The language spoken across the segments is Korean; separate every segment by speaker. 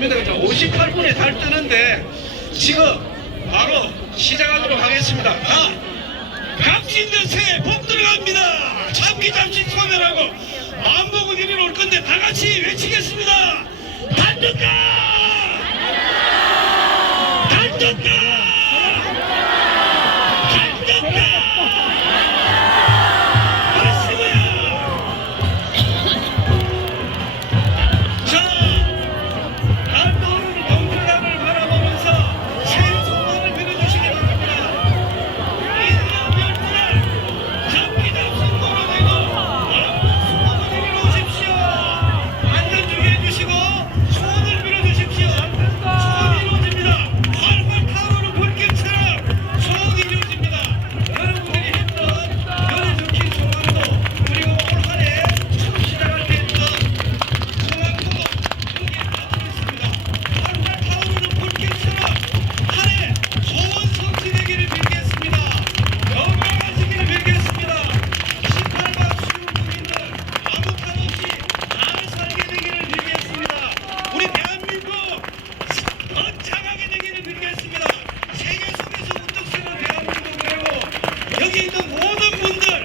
Speaker 1: 됩니다. 이제 58분에 달 뜨는데 지금 바로 시작하도록 하겠습니다. 자, 갑진년 새해 복 들어갑니다. 참기 잠시 소멸하고 마음먹은 일이 올 건데 다 같이 외치겠습니다. 단전가! 여기 있는 모든 분들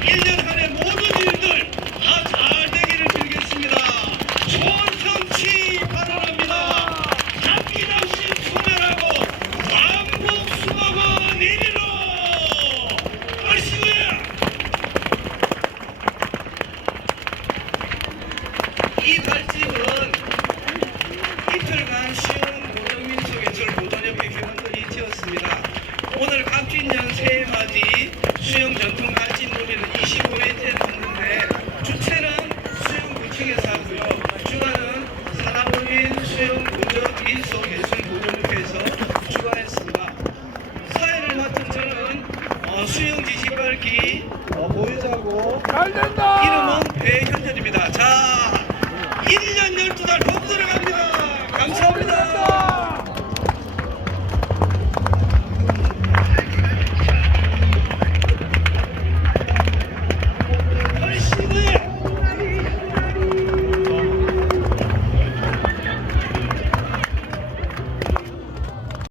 Speaker 1: 1년 한해 모든 일들 다 잘 되기를 빌겠습니다. 총성치 바라랍니다. 감기답시 소멸하고 왕복 수박은 이리로 얼씨구야 이 발집은 이 오늘 갑진년 새해맞이 수영 전통 갈진 놀이는 25회째 됐는데 주체는 수영 구청에서 하고요. 주관은 사나올린 수영 구조 일소 예술 고전협회에서 주관했습니다. 사회를 맡은 저는 어, 수영 지시 밝기 어, 보유자고
Speaker 2: 잘 된다.
Speaker 1: 이름은 배현현입니다. 자,